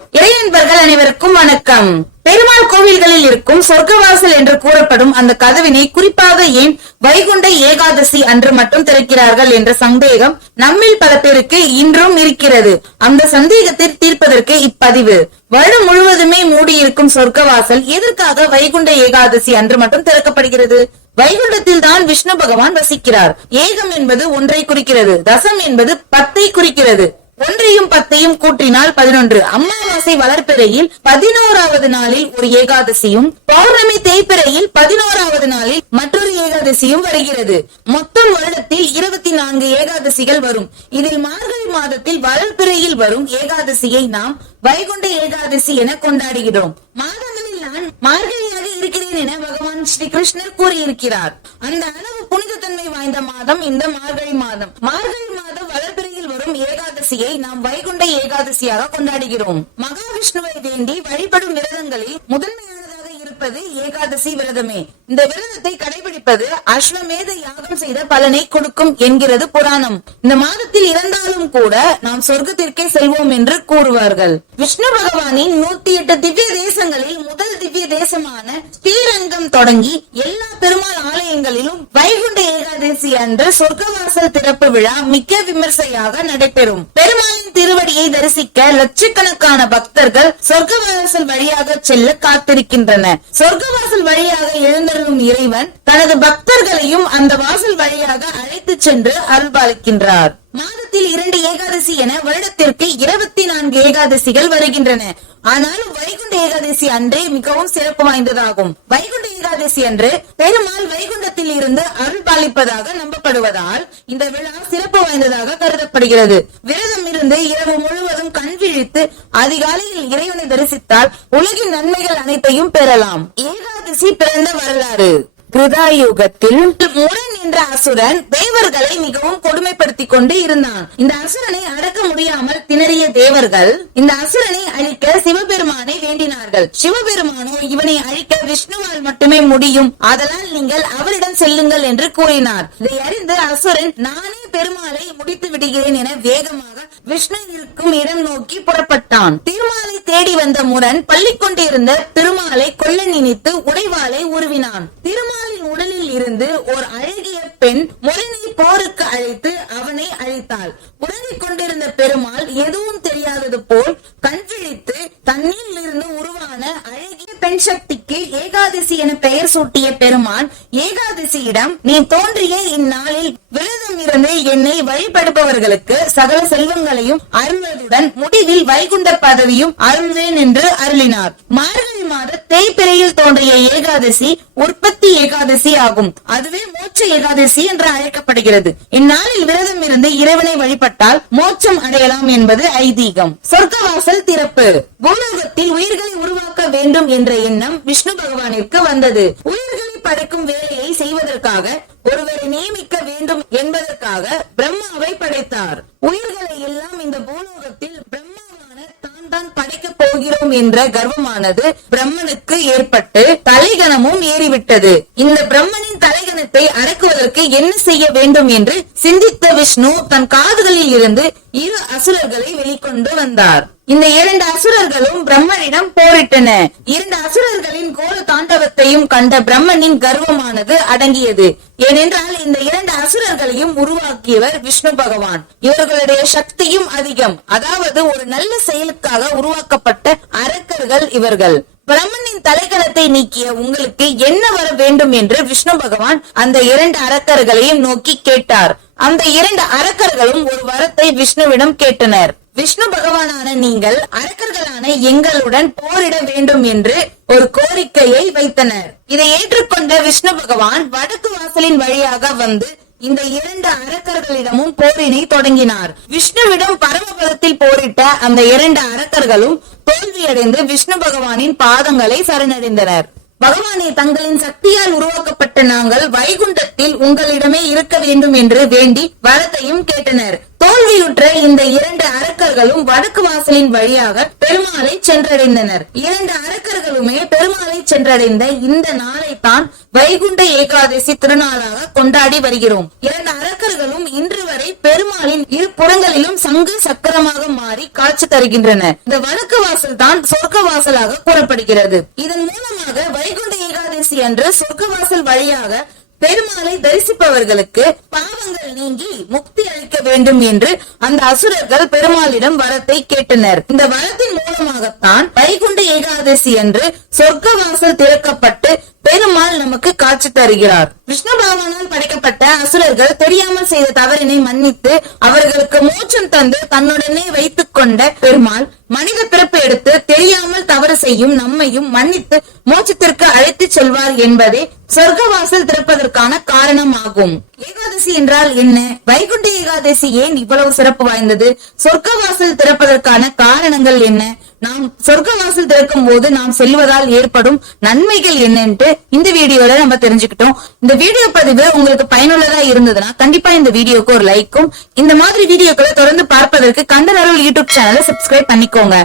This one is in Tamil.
இறையன்பர்கள் அனைவருக்கும் வணக்கம். பெருமாள் கோவில்களில் இருக்கும் சொர்க்கவாசல் என்று கூறப்படும் அந்த கதவினை குறிப்பாக ஏன் வைகுண்ட ஏகாதசி அன்று மட்டும் திறக்கிறார்கள் என்ற சந்தேகம் நம்மில் பல பேருக்கு இன்றும் இருக்கிறது. அந்த சந்தேகத்தை தீர்ப்பதற்கு இப்பதிவு. வருடம் முழுவதுமே மூடியிருக்கும் சொர்க்கவாசல் எதற்காக வைகுண்ட ஏகாதசி அன்று மட்டும் திறக்கப்படுகிறது? வைகுண்டத்தில் தான் விஷ்ணு பகவான் வசிக்கிறார். ஏகம் என்பது ஒன்றை குறிக்கிறது, தசம் என்பது 10ஐ குறிக்கிறது. ஒன்றையும் 10ஐயும் கூட்டினால் 11. அமாவாசை வளர்ப்பிறையில் 11வது நாளில் ஒரு ஏகாதசியும், பௌர்ணமி தேய்பிறையில் 11வது நாளில் மற்றொரு ஏகாதசியும் வருகிறது. மொத்தம் வருடத்தில் 24 ஏகாதசிகள் வரும். இதில் மார்கழி மாதத்தில் வளர்ப்பிறையில் வரும் ஏகாதசியை நாம் வைகுண்ட ஏகாதசி என கொண்டாடுகிறோம். மாதங்களில் நான் மார்கழியாக இருக்கிறேன் என பகவான் ஸ்ரீ கிருஷ்ணர் கூறியிருக்கிறார். அந்த அளவு புனிதத்தன்மை வாய்ந்த மாதம் இந்த மார்கழி மாதம். மார்கழி மாதம் வளர்ப்பிறையில் வரும் ஏகாதசியை நாம் வைகுண்ட ஏகாதசியாக கொண்டாடுகிறோம். மகாவிஷ்ணுவை வேண்டி வழிபடும் விரதங்களில் முதன்மையானதாக இருப்பது ஏகாதசி விரதமே. இந்த விரதத்தை கடைபிடிப்பது அஸ்வமேத யாகம் செய்த பலனை கொடுக்கும் என்கிறது புராணம். இந்த மாதத்தில் இறந்தாலும் கூட நாம் சொர்க்கத்திற்கே செல்வோம் என்று கூறுவார்கள். விஷ்ணு பகவானின் 108 திவ்ய தேசங்களில் முதல் திவ்ய தேசமான ஸ்ரீரங்கம் தொடங்கி எல்லா பெருமாள் ஆலயங்களிலும் வைகுண்ட ஏகாதசி அன்று சொர்க்கவாசல் திறப்பு விழா மிக்க விமர்சையாக நடைபெறும். பெருமாளின் திருவடியை தரிசிக்க லட்சக்கணக்கான பக்தர்கள் சொர்க்கவாசல் வழியாக செல்ல காத்திருக்கின்றனர். சொர்க்கவாசல் வழியாக எழுந்தருளும் இறைவன் தனது பக்தர்களையும் அந்த வாசல் வழியாக அழைத்து சென்று அருள்பாலிக்கின்றார். மாதத்தில் 2 ஏகாதசி என வருடத்திற்கு 24 ஏகாதசிகள் வருகின்றன. ஆனாலும் வைகுண்ட ஏகாதசி அன்றே மிகவும் சிறப்பு வாய்ந்ததாகும். வைகுண்ட ஏகாதசி அன்று பெருமாள் வைகுண்டத்தில் இருந்து அருள் பாலிப்பதாக நம்பப்படுவதால் இந்த விழா சிறப்பு வாய்ந்ததாக கருதப்படுகிறது. விரதம் இருந்து இரவு முழுவதும் கண் விழித்து அதிகாலையில் இறைவனை தரிசித்தால் உலகின் நன்மைகள் அனைத்தையும் பெறலாம். ஏகாதசி பிறந்த வரலாறு. கிருதாயுகத்தில் முரண் என்ற அசுரன் தேவர்களை மிகவும் கொடுமைப்படுத்திக் கொண்டு இருந்தான். இந்த அசுரனை அடக்க முடியாமல் திணறிய தேவர்கள் இந்த அசுரனை அழிக்க சிவபெருமானை வேண்டினார்கள். சிவபெருமானோ இவனை அழிக்க விஷ்ணுவால் மட்டுமே முடியும், அதனால் நீங்கள் அவரிடம் செல்லுங்கள் என்று கூறினார். இதை அறிந்து அசுரன் நானே பெருமாளை முடித்து விடுகிறேன் என வேகமாக விஷ்ணு இருக்கும் இடம் நோக்கி புறப்பட்டான். திருமாலை தேடி வந்த முரண் பள்ளிக்கொண்டிருந்த திருமாலை கொல்ல நினைத்து உடைவாளை உருவினான். திருமாலின் உடலில் இருந்து ஒரு அழகிய பெண் முரணை போருக்கு அழைத்து அவனை அழித்தாள். உறங்கிக் கொண்டிருந்த பெருமாள் எதுவும் தெரியாதது போல் கண் விழித்து தண்ணீரில் இருந்து உருவான அழகிய பெண் சக்திக்கு ஏகாதசி என பெயர் சூட்டிய பெருமான் ஏகாதசியிடம், நீ தோன்றிய இந்நாளில் விரதம் இருந்து என்னை வழிபடுபவர்களுக்கு சகல செல்வங்களையும் அருள்வதுடன் முடிவில் வைகுண்ட பதவியும் அருள்வேன் என்று அருளினார். மார்கழி மாத தேய்பிறையில் தோன்றிய ஏகாதசி உற்பத்தி ஏகாதசி ஆகும். அதுவே மோட்ச ஏகாதசி என்று அழைக்கப்படுகிறது. இந்நாளில் விரதம் இருந்து இறைவனை வழிபட்டால் மோட்சம் அடையலாம் என்பது ஐதீகம். சொர்க்கவாசல் திறப்பு. பூலோகத்தில் உயிர்களை உருவாக்க வேண்டும் என்ற எண்ணம் விஷ்ணு பகவானிற்கு வந்தது. உயிர்களை படைக்கும் வேலையை செய்வதற்காக ஒருவரை நியமிக்க வேண்டும் என்பதற்காக பிரம்மாவை படைத்தார். உயிர்களை எல்லாம் இந்த பூலோகத்தில் பிரம்மாவான தான் படைக்கப் போகிறோம் என்ற கர்வமானது பிரம்மனுக்கு ஏற்பட்டு தலைகணமும் ஏறிவிட்டது. இந்த பிரம்மனின் தலைகணத்தை அடக்குவதற்கு என்ன செய்ய வேண்டும் என்று சிந்தித்த விஷ்ணு தன் காதுகளில் இருந்து 2 அசுரர்களை வெளிக்கொண்டு வந்தார். இந்த 2 அசுரர்களும் பிரம்மனிடம் போரிட்டன. 2 அசுரர்களின் கோர தாண்டவத்தையும் கண்ட பிரம்மனின் கர்வமானது அடங்கியது. ஏனென்றால் இந்த 2 அசுரர்களையும் உருவாக்கியவர் விஷ்ணு பகவான். இவர்களுடைய சக்தியும் அதிகம். அதாவது ஒரு நல்ல செயலுக்காக உருவாக்கப்பட்ட அரக்கர்கள் இவர்கள். பிரம்மனின் தலைக்கணத்தை நீக்கிய உங்களுக்கு என்ன வர வேண்டும் என்று விஷ்ணு பகவான் அந்த 2 அரக்கர்களையும் நோக்கி கேட்டார். அந்த 2 அரக்கர்களும் ஒரு வரத்தை விஷ்ணுவிடம் கேட்டனர். விஷ்ணு பகவானான நீங்கள் அரக்கர்களான எங்களுடன் போரிட வேண்டும் என்று ஒரு கோரிக்கையை வைத்தனர். இதை ஏற்றுக்கொண்ட விஷ்ணு பகவான் வடக்கு வாசலின் வழியாக வந்து இந்த 2 அரக்கர்களிடமும் போரினை தொடங்கினார். விஷ்ணுவிடம் பரமபதத்தில் போரிட்ட அந்த 2 அரக்கர்களும் தோல்வியடைந்து விஷ்ணு பகவானின் பாதங்களை சரணடைந்தனர். பகவானே, தங்களின் சக்தியால் உருவாக்கப்பட்ட நாங்கள் வைகுண்டத்தில் உங்களிடமே இருக்க வேண்டும் என்று வேண்டி வரத்தையும் கேட்டனர். தோல்வியுற்ற இந்த 2 அரக்கர்களும் வடக்கு வாசலின் வழியாக பெருமாளை சென்றடைந்தனர். 2 அரக்கர்களுமே பெருமாளை சென்றடைந்த இந்த நாளை தான் வைகுண்ட ஏகாதசி திருநாளாக கொண்டாடி வருகிறோம். 2 அரக்கர்களும் இன்று வரை பெருமாளின் இரு புறங்களிலும் சங்கு சக்கரமாக மாறி காட்சி தருகின்றன. இந்த வடக்கு வாசல் தான் சொர்க்க வாசலாக கூறப்படுகிறது. இதன் மூலமாக வைகுண்ட ஏகாதசி அன்று சொர்க்க வாசல் வழியாக பெருமாளை தரிசிப்பவர்களுக்கு பாவங்கள் நீங்கி முக்தி அளிக்க வேண்டும் என்று அந்த அசுரர்கள் பெருமாளிடம் வரத்தை கேட்டனர். இந்த வரத்தின் மூலமாகத்தான் வைகுண்ட ஏகாதசி அன்று சொர்க்க வாசல் திறக்கப்பட்டு பெருமாள் நமக்கு காட்சி தருகிறார். விஷ்ணு பகவானால் படைக்கப்பட்ட அசுரர்கள் தெரியாமல் செய்த தவறினை மன்னித்து அவர்களுக்கு மோட்சம் தந்து தன்னுடனே வைத்துக் கொண்ட பெருமாள் மனித பிறப்பு எடுத்து தெரியாமல் தவறு செய்யும் நம்மையும் மன்னித்து மோட்சத்திற்கு அழைத்து செல்வார் என்பதே சொர்க்க வாசல் திறப்பதற்கான காரணம் ஆகும். ஏகாதசி என்றால் என்ன? வைகுண்ட ஏகாதசி ஏன் இவ்வளவு சிறப்பு வாய்ந்தது? சொர்க்க வாசல் திறப்பதற்கான காரணங்கள் என்ன? நாம் சொர்க்க வாசல் திறக்கும் போது நாம் செல்வதால் ஏற்படும் நன்மைகள் என்னன்ட்டு இந்த வீடியோல நம்ம தெரிஞ்சுக்கிட்டோம். இந்த வீடியோ பதிவு உங்களுக்கு பயனுள்ளதா இருந்ததுன்னா கண்டிப்பா இந்த வீடியோக்கு ஒரு லைக்கும், இந்த மாதிரி வீடியோக்களை தொடர்ந்து பார்ப்பதற்கு கண்டனருள் யூடியூப் சேனலை சப்ஸ்கிரைப் பண்ணிக்கோங்க.